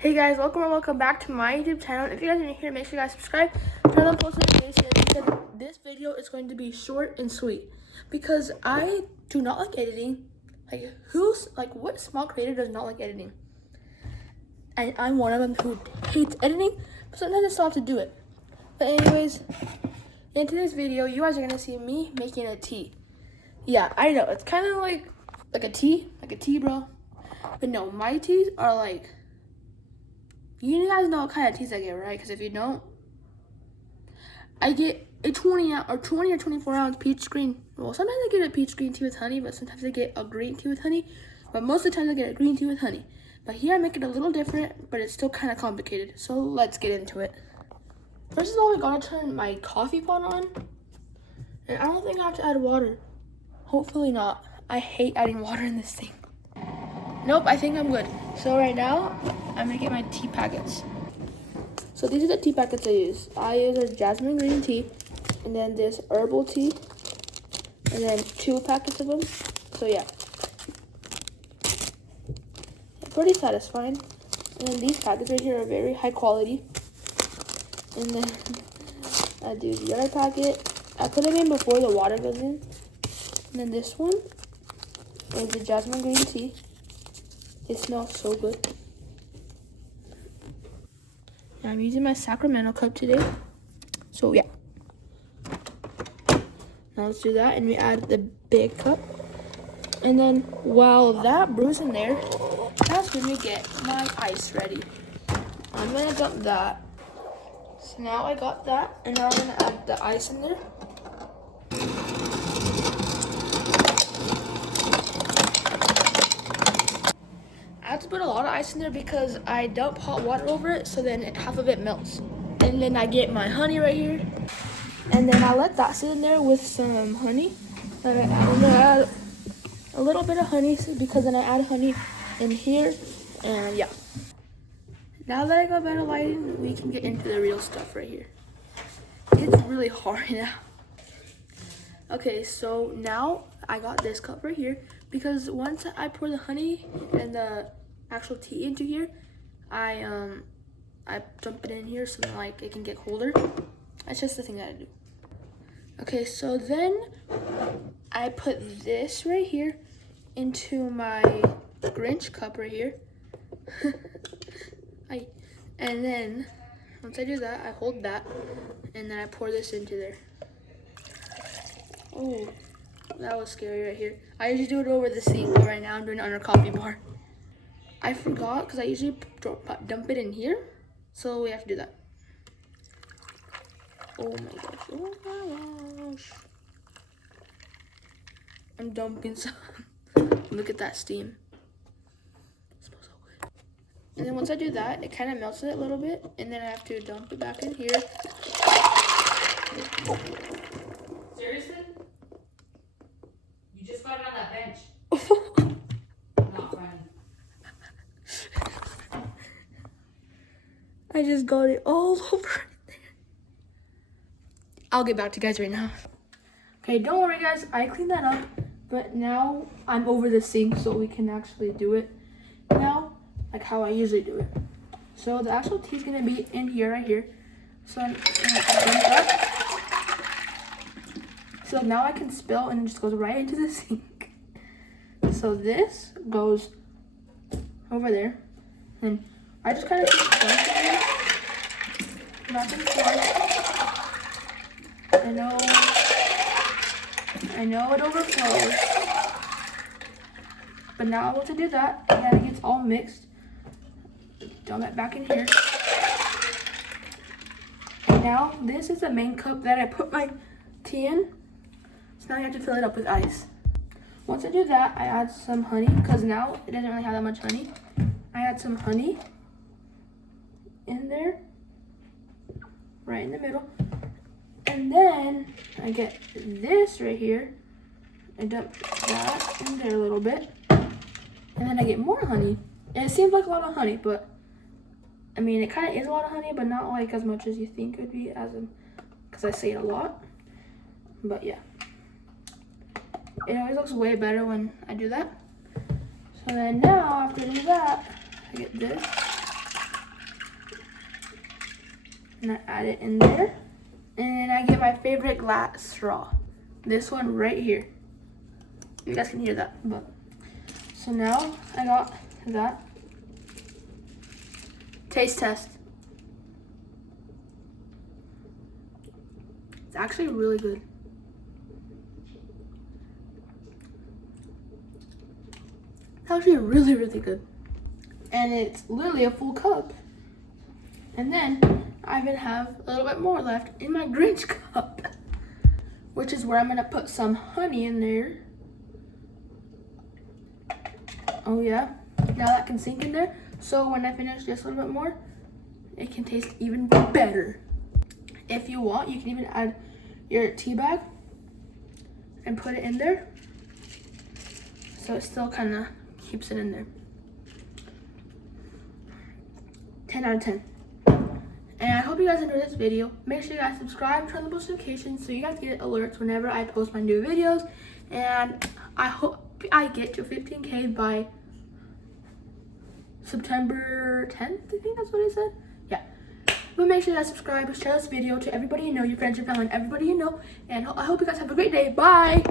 Hey guys, welcome back to my YouTube channel. If you guys are new here, make sure you guys subscribe, turn on post notifications, because this video is going to be short and sweet. Because I do not like editing. What small creator does not like editing? And I'm one of them who hates editing, but sometimes I still have to do it. But anyways, in today's video, you guys are gonna see me making a tea. Yeah, I know, it's kind of like a tea, bro. But no, my teas are like, you guys know what kind of teas I get, right? Because if you don't, I get a 20 or 24 ounce peach green. Well, sometimes I get a peach green tea with honey, but sometimes I get a green tea with honey. But most of the time I get a green tea with honey. But here I make it a little different, but it's still kind of complicated. So let's get into it. First of all, I gotta turn my coffee pot on. And I don't think I have to add water. Hopefully not. I hate adding water in this thing. Nope, I think I'm good. So right now, I'm gonna get my tea packets. So these are the tea packets I use. I use a jasmine green tea, and then this herbal tea, and then 2 packets of them. So yeah, pretty satisfying. And then these packets right here are very high quality. And then I do the other packet. I put them in before the water goes in. And then this one is the jasmine green tea. It smells so good. I'm using my Sacramento cup today. So yeah. Now let's do that, and we add the big cup. And then while that brews in there, that's when we get my ice ready. I'm gonna dump that. So now I got that, and now I'm gonna add the ice in there. I have to put a lot of ice in there because I dump hot water over it, so then half of it melts. And then I get my honey right here. And then I let that sit in there with some honey. And I'm gonna add a little bit of honey because then I add honey in here. And yeah. Now that I got better lighting, we can get into the real stuff right here. It's really hard now. Okay, so now I got this cup right here because once I pour the honey and the actual tea into here, I dump it in here so that like it can get colder. That's just the thing that I do. Okay, so then I put this right here into my Grinch cup right here. And then once I do that, I hold that and then I pour this into there. Oh, that was scary right here. I usually do it over the sink, but right now I'm doing it on a coffee bar. I forgot because I usually dump it in here, so we have to do that. Oh my gosh, oh my gosh. I'm dumping some. Look at that steam. It smells so good. And then once I do that, it kind of melts it a little bit, and then I have to dump it back in here. Seriously? You just got it on that bench. Not funny. I just got it all over there. I'll get back to you guys right now. Okay, don't worry guys, I cleaned that up, but now I'm over the sink so we can actually do it now, like how I usually do it. So the actual tea is gonna be in here, right here. So I'm gonna bring it up. So now I can spill and it just goes right into the sink. So this goes over there. And I just kind of keep dumping it. Nothing forced. I know it overflows. But now once I do that, and it gets all mixed, dump it back in here. And now this is the main cup that I put my tea in. So now you have to fill it up with ice. Once I do that, I add some honey, because now it doesn't really have that much honey. I add some honey in there, right in the middle. And then I get this right here. I dump that in there a little bit. And then I get more honey. And it seems like a lot of honey, but I mean, it kind of is a lot of honey, but not like as much as you think it would be, because I say it a lot. But yeah. It always looks way better when I do that. So then now, after I do that, I get this. And I add it in there. And I get my favorite glass straw. This one right here. You guys can hear that, but. So now I got that. Taste test. It's actually really good. It's actually really, really good. And it's literally a full cup. And then I even have a little bit more left in my Grinch cup, which is where I'm gonna put some honey in there. Oh yeah, now that can sink in there. So when I finish just a little bit more, it can taste even better. If you want, you can even add your tea bag and put it in there. So it still kind of keeps it in there. 10 out of 10. And I hope you guys enjoyed this video. Make sure you guys subscribe, turn on the post notifications so you guys get alerts whenever I post my new videos. And I hope I get to 15K by September 10th, I think that's what it said. Yeah. But make sure you guys subscribe, share this video to everybody you know, your friends, your family, and everybody you know. And I hope you guys have a great day. Bye!